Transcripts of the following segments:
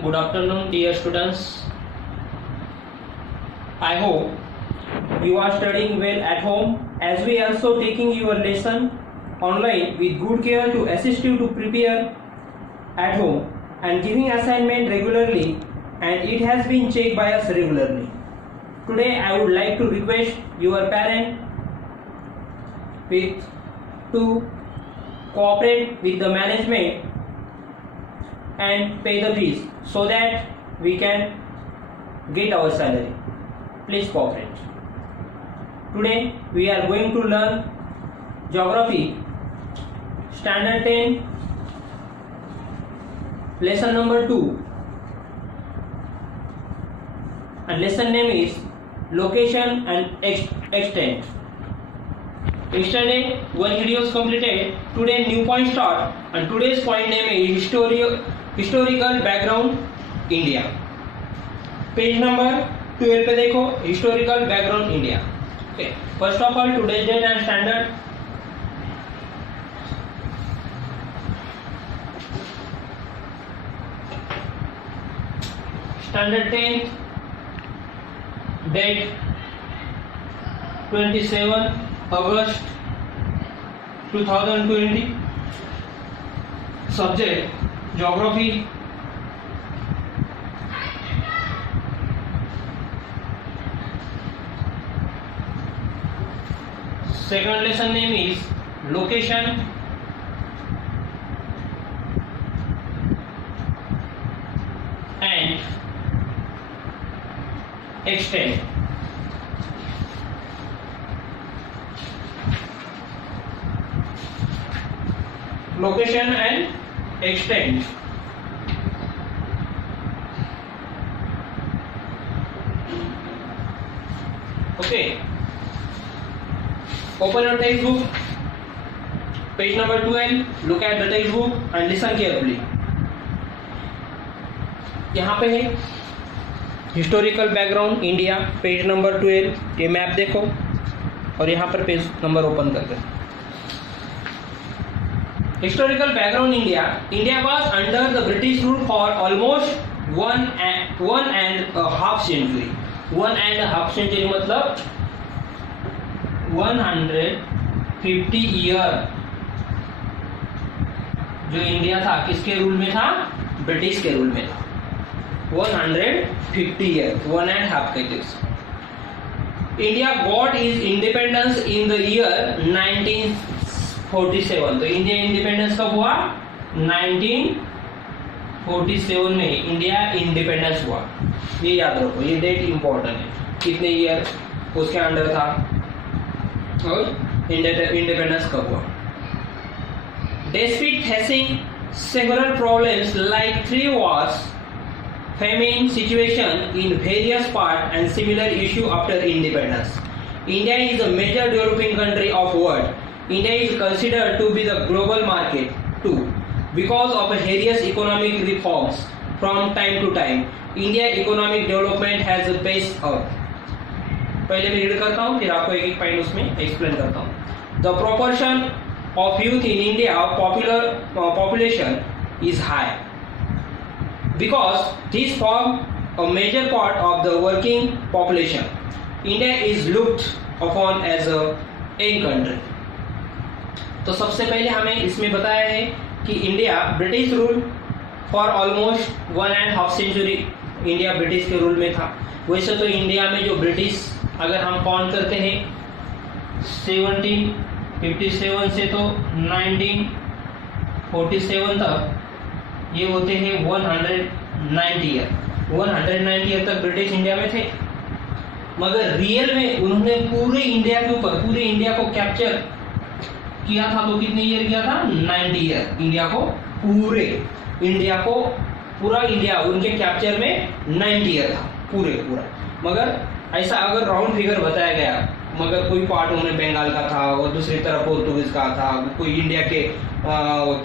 Good afternoon, dear students. I hope you are studying well at home, as we are also taking your lesson online with good care to assist you to prepare at home and giving assignment regularly, and it has been checked by us regularly. Today I would like to request your parent to cooperate with the management and pay the fees so that we can get our salary. Please cooperate. Today we are going to learn geography standard 10 lesson number 2, and lesson name is location and extent. Yesterday one video is completed, today new point start, and today's point name is historical background India. Page number 12 पे देखो, historical background India. Okay, first of all today's date and standard. Standard 10 date 27 अगस्त 2020. Subject geography. Second lesson name is location and extent. Location and extent. Okay. Open your textbook, page number 12. Look at the textbook and listen carefully. यहाँ पे है historical background India, page number 12. ये map देखो और यहाँ पर page number open कर दो. Historical background India. India was under the British rule for almost one and a half century. 1.5 century मतलब 150 ईयर जो इंडिया था किसके रूल में था? ब्रिटिश के रूल में था. 150 ईयर, 1.5 के case. India got is independence in the year 1947. तो इंडिया इंडिपेंडेंस कब हुआ? 1947 में इंडिया इंडिपेंडेंस हुआ. ये याद रखो, ये डेट इंपॉर्टेंट है. कितने ईयर उसके अंडर था और इंडिपेंडेंस कब हुआ. Despite facing several problems like 3 wars, famine situation in various parts and similar issue after independence, India is a major developing country of world. India is considered to be the global market too because of various economic reforms from time to time. India economic development has paced up. पहले मैं read करता हूँ, फिर आपको एक एक point उसमें explain करता हूँ. The proportion of youth in India population is high because this form a major part of the working population. India is looked upon as a young country. तो सबसे पहले हमें इसमें बताया है कि India British rule for almost 1.5 century India British के rule में था. वैसे तो इंडिया में जो ब्रिटिश अगर हम काउंट करते हैं 1757 से तो 1947 तक ये होते हैं 190 ईयर. 190 ईयर तक ब्रिटिश इंडिया में थे, मगर रियल में उन्होंने पूरे इंडिया के ऊपर पूरे इंडिया को कैप्चर किया था. तो कितने ईयर किया था? 90 ईयर. इंडिया को पूरा इंडिया उनके कैप्चर में 90 ईयर था पूरा. मगर ऐसा अगर राउंड फिगर बताया गया, मगर कोई पार्ट उन्होंने बंगाल का था और दूसरी तरफ पोर्तुगीज का था, कोई इंडिया के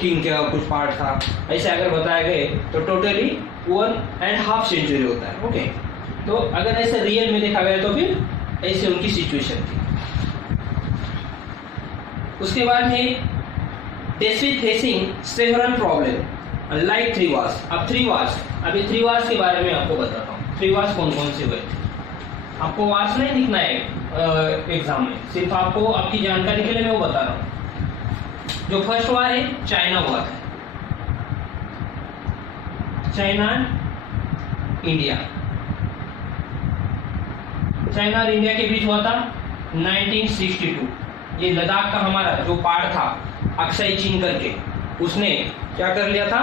किंग का कुछ पार्ट था, ऐसे अगर बताया गए तो टोटली 1.5 सेंचुरी होता है. ओके, तो अगर ऐसे रियल में देखा गया तो फिर ऐसे उनकी सिचुएशन थी. उसके बाद है Despite facing several problems like three wars. अब थ्री वार्स, अभी थ्री वार्स के बारे में आपको बताता हूँ। थ्री वार्स कौन कौन से हुए थे। आपको वार्स नहीं लिखना है एग्जाम में, सिर्फ आपको आपकी जानकारी के लिए मैं वो बता रहा हूँ। जो फर्स्ट वार है चाइना हुआ था, चाइना इंडिया, चाइना और इंडिया के बीच हुआ था 1962। ये लद्दाख का हमारा जो पार्ट था अक्साई चीन करके, उसने क्या कर लिया था,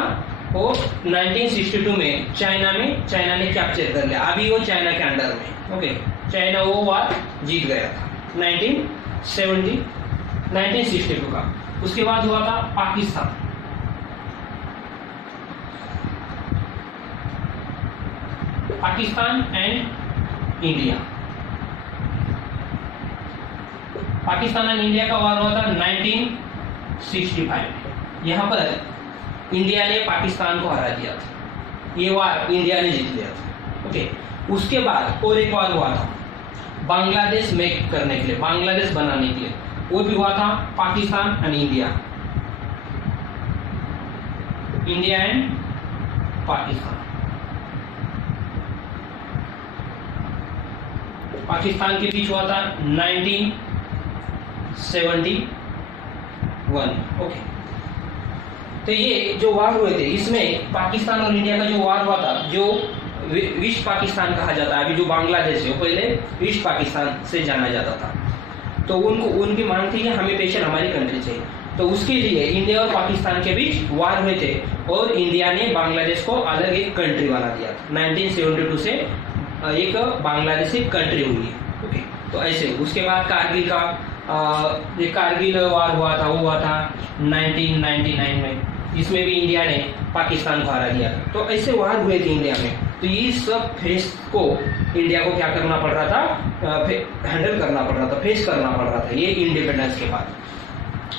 वो 1962 में चाइना ने कैप्चर कर लिया। अभी वो चाइना के अंडर में। ओके, चाइना वो वार जीत गया था 1962 का। उसके बाद हुआ था Pakistan, Pakistan and India. Pakistan and India का वार हुआ था 1965। यहां पर इंडिया ने पाकिस्तान को हरा दिया था, ये वार इंडिया ने जीत लिया था। ओके, उसके बाद और एक वार हुआ था बांग्लादेश मेक करने के लिए, बांग्लादेश बनाने के लिए, वो भी हुआ था Pakistan and India, India and Pakistan. Pakistan के बीच हुआ था 1971। ओके, तो ये जो वार हुए थे, इसमें पाकिस्तान और इंडिया का जो वार हुआ था, जो विश्व पाकिस्तान कहा जाता है, अभी जो बांग्लादेश है वो पहले विश्व पाकिस्तान से जाना जाता था। तो उनकी मांग थी कि हमें स्पेशल हमारी कंट्री चाहिए, तो उसके लिए इंडिया और पाकिस्तान के बीच वार हुए थे और इंडिया ने बांग्लादेश को अलग एक कंट्री बना दिया था। 1972 से एक बांग्लादेश एक कंट्री हुई है। ओके, तो ऐसे उसके बाद कारगिल का एक कारगिल वार हुआ था, वो हुआ था 1999 में, इसमें भी इंडिया ने पाकिस्तान को हरा दिया। तो ऐसे वार हुए थे इंडिया में। तो ये सब फेस को इंडिया को क्या करना पड़ रहा था, हैंडल करना पड़ रहा था, फेस करना पड़ रहा था, ये इंडिपेंडेंस के बाद।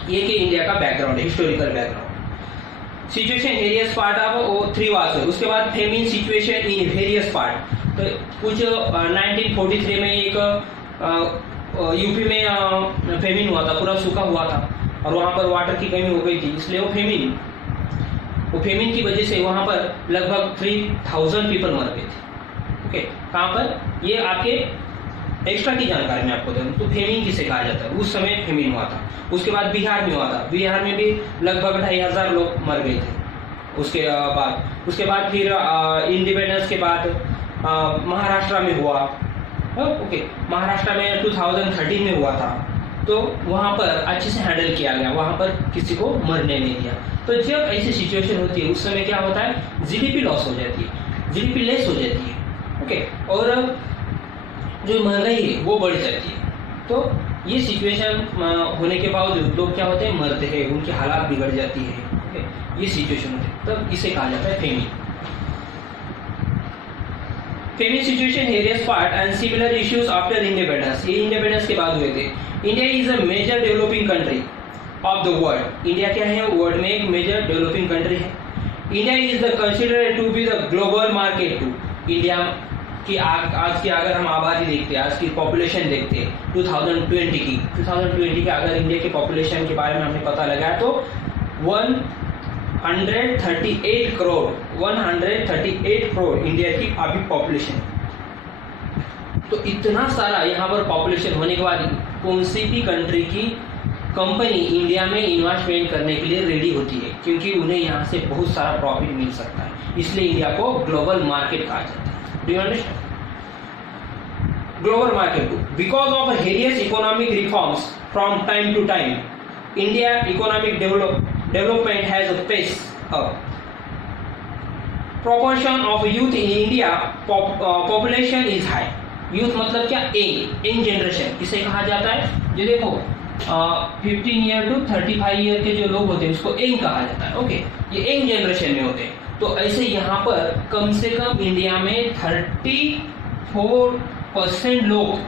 ये कि इंडिया का बैकग्राउंड है, historical background. Situation various part of three wars है। उसके बाद famine situation in various part. तो कुछ 1943 में एक यूपी में फेमिन हुआ था, पूरा सूखा हुआ था और वहाँ पर वाटर की कमी हो गई थी, इसलिए वो फेमिन की वजह से वहाँ पर लगभग 3000 पीपल मर गए थे। ओके, कहाँ पर, ये आपके एक्स्ट्रा की जानकारी में आपको दूँ तो फेमिन किसे कहा जाता है, उस समय फेमिन हुआ था। उसके बाद बिहार में हुआ था, बिहार में भी लगभग 2500 लोग मर गए थे। उसके बाद फिर इंडिपेंडेंस के बाद महाराष्ट्र में हुआ। ओके, महाराष्ट्र में 2013 में हुआ था, तो वहाँ पर अच्छे से हैंडल किया गया, वहाँ पर किसी को मरने नहीं दिया। तो जब ऐसी सिचुएशन होती है उस समय क्या होता है, जीडीपी लॉस हो जाती है, जीडीपी लेस हो जाती है। ओके, और जो महंगाई है वो बढ़ जाती है। तो ये सिचुएशन होने के बावजूद लोग क्या होते हैं, मरते हैं, उनकी हालात बिगड़ जाती है। ओके, ये सिचुएशन होती है, तब इसे कहा जाता है famine. Famine situation various part and similar issues after independence. ये इंडिपेंडेंस के बाद हुए थे। India is a major developing country of the world. India क्या है, वर्ल्ड में एक मेजर डेवलपिंग कंट्री है। India is the considered to be the global market too. India की आज की अगर हम आबादी देखते हैं, आज की पॉपुलेशन देखते हैं 2020 की अगर इंडिया के पॉपुलेशन के बारे में हमें पता लगा तो 138 करोड़ इंडिया की अभी पॉपुलेशन। तो इतना सारा यहाँ पर पॉपुलेशन होने के बाद कौन सी भी कंट्री की कंपनी इंडिया में इन्वेस्टमेंट करने के लिए रेडी होती है, क्योंकि उन्हें यहाँ से बहुत सारा प्रॉफिट मिल सकता है, इसलिए इंडिया को ग्लोबल मार्केट कहा जाता है। Do you understand? Global market because of various economic reforms from time to time, India economic development has a pace up. Proportion of youth in India population is high. Youth मतलब क्या, young generation इसे कहा जाता है। जो देखो 15 year to 35 year के जो लोग होते हैं उसको यंग कहा जाता है। ओके, ये यंग जनरेशन में होते हैं। तो ऐसे यहाँ पर कम से कम इंडिया में 34% लोग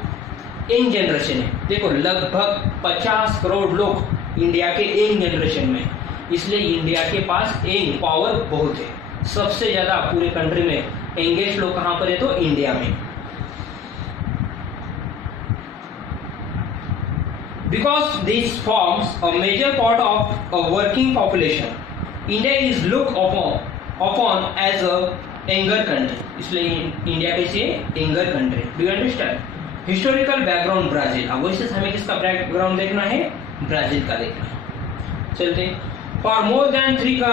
यंग जनरेशन है। देखो लगभग 50 करोड़ लोग इंडिया के यंग जनरेशन में, इसलिए इंडिया के पास यंग पावर बहुत है। सबसे ज्यादा पूरे कंट्री में एंगेज लोग कहां पर है, तो इंडिया में। Because this forms a major part of a working population. India is look upon as a younger country, इसलिए इंडिया कैसी है, younger country. Do you understand? Historical background Brazil, अब वैसे हमें किसका बैकग्राउंड देखना है, ब्राजील का देखना है। चलते, for more than 3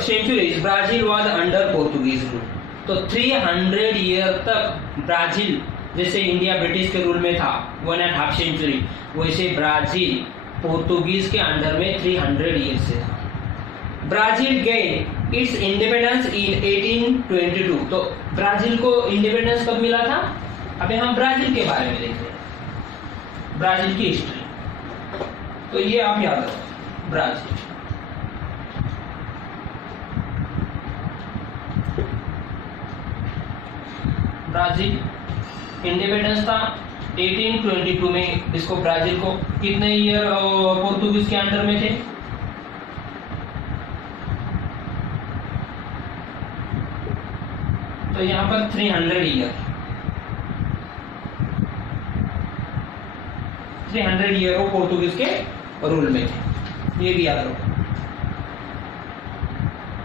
centuries Brazil was under Portuguese rule. तो 300 ईयर तक ब्राजील, जैसे इंडिया ब्रिटिश के रूल में था 1.5 सेंचुरी, वैसे ब्राजील पोर्तुगीज के अंडर में 300 ईयर से था। Brazil gain it's independence in 1822। तो ब्राजील को इंडिपेंडेंस कब मिला था? अभी हम ब्राजील के बारे में देख रहे हैं, ब्राजील की हिस्ट्री। तो ये आप याद रखो, ब्राजील। ब्राजील इंडिपेंडेंस था 1822 में। इसको ब्राजील को कितने ईयर पोर्तुगीज के अंडर में थे? तो यहाँ पर 300 ईयर, 300 ईयर वो पोर्तुगीज के रूल में थे, ये भी याद रखो।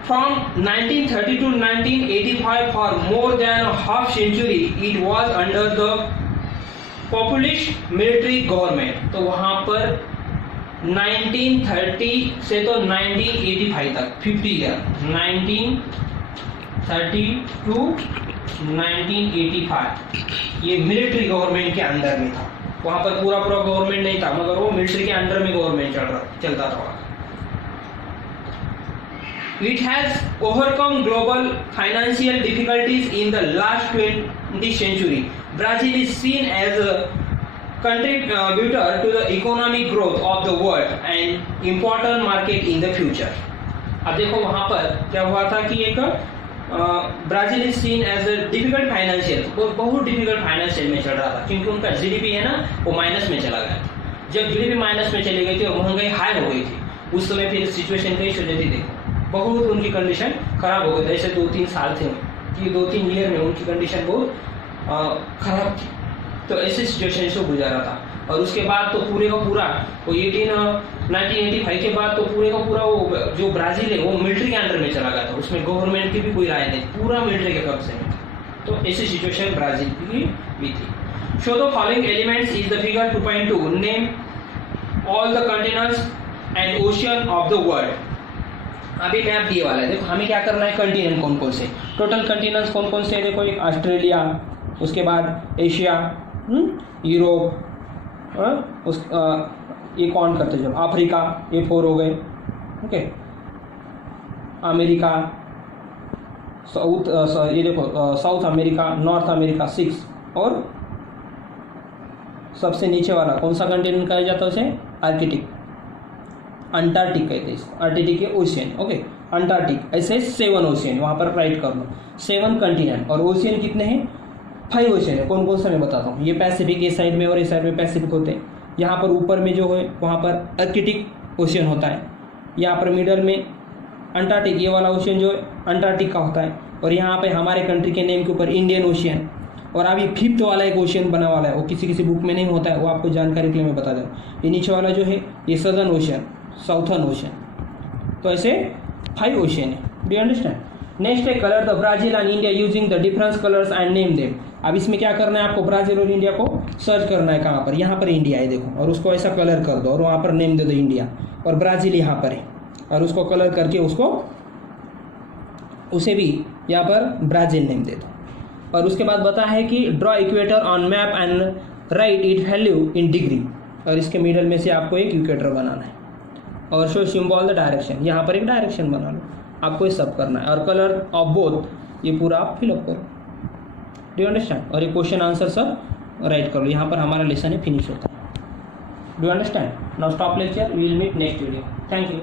From 1930 to 1985, for more than a half century, it was under the populist military government. तो वहां पर 1930 से तो 1985 तक 50 ईयर, 1930 to 1985 ये मिलिट्री गवर्नमेंट के अंडर में था। वहां पर पूरा गवर्नमेंट नहीं था, मगर वो मिलिट्री के अंडर में गवर्नमेंट चलता था। It has overcome global financial difficulties in the last 20th century. Brazil is seen as a contributor to the economic growth of the world and important market in the future. अब देखो वहां पर क्या हुआ था कि एक Brazil is seen as a difficult financial, बहुत डिफिकल्ट फाइनेंशियल में चल रहा था, क्योंकि उनका जीडीपी है ना वो माइनस में चला गया था। जब जीडीपी माइनस में चली गई थी और महंगाई हाई हो गई थी, उस समय फिर सिचुएशन कैसी हो जाती थी, देखो बहुत उनकी कंडीशन खराब हो गई थी। ऐसे 2-3 साल थे कि 2-3 ईयर में उनकी कंडीशन बहुत खराब थी। तो ऐसे सिचुएशन से गुजारा था। और उसके बाद तो पूरे का पूरा वो 1985 के बाद तो पूरे का पूरा वो जो ब्राजील है वो मिलिट्री के अंडर में चला गया था, उसमें गवर्नमेंट की भी कोई राय नहीं, पूरा मिलिट्री के कब्जे में। तो ऐसी सिचुएशन ब्राजील की भी थी। Show the following elements is the figure 2.2, name all the continents and ocean of the world. अभी मैप दिए वाला है, देखो हमें क्या करना है, कंटिनेंट कौन कौन से, टोटल कंटिनेंट्स कौन कौन से है, देखो एक ऑस्ट्रेलिया, उसके बाद एशिया, यूरोप, ये कौन करते जब अफ्रीका, ये 4 हो गए, ओके, अमेरिका, ये देखो साउथ अमेरिका, नॉर्थ अमेरिका 6, और सबसे नीचे वाला कौन सा कंटिनेंट कहा जाता है उसे, आर्कटिक, अंटार्कटिक कहते हैं इसको, आर्कटिक है ओशियन, ओके, अंटार्कटिक, ऐसे 7 ओशियन, वहाँ पर राइट कर लो 7 कंटिनेंट। और ओशियन कितने हैं, 5 ओशियन है। कौन कौन सा मैं बताता हूँ, ये पैसिफिक इस साइड में और इस साइड में पैसिफिक होते हैं। यहाँ पर ऊपर में जो है वहाँ पर आर्कटिक ओशियन होता है, यहाँ पर मिडल में अंटार्कटिक, ये वाला ओशियन जो है अंटार्कटिक का होता है, और यहाँ पे हमारे कंट्री के नेम के ऊपर इंडियन ओशियन। और अभी 5th वाला एक ओशियन बना वाला है, वो किसी किसी बुक में नहीं होता है, वो आपको जानकारी के लिए मैं बता दूँ। ये नीचे वाला जो है ये सदर्न ओशियन, साउथर्न ओशियन। तो ऐसे 5 ओशियन है, डू यू अंडरस्टैंड। नेक्स्ट है colour the Brazil and India using the difference colours and name them. अब इसमें क्या करना है आपको, ब्राजील और इंडिया को सर्च करना है, कहाँ पर, यहाँ पर इंडिया है देखो, और उसको ऐसा कलर कर दो और वहाँ पर नेम दे दो इंडिया, और ब्राजील यहाँ पर है, और उसको कलर करके उसको उसे भी यहाँ पर ब्राजील नेम दे दो। और उसके बाद बता है कि draw equator on map and right it value in degree, और इसके मिडल में से आपको एक इक्वेटर बनाना है, और शो सिंबल द डायरेक्शन, यहाँ पर एक डायरेक्शन बना लो, आपको ये सब करना है। और कलर ऑफ बोथ ये पूरा आप फिलअप करो, डू यू अंडरस्टैंड। और ये क्वेश्चन आंसर सब राइट कर लो, यहाँ पर हमारा लेसन है फिनिश होता है, do you understand. Now stop lecture, we will meet next video, thank you.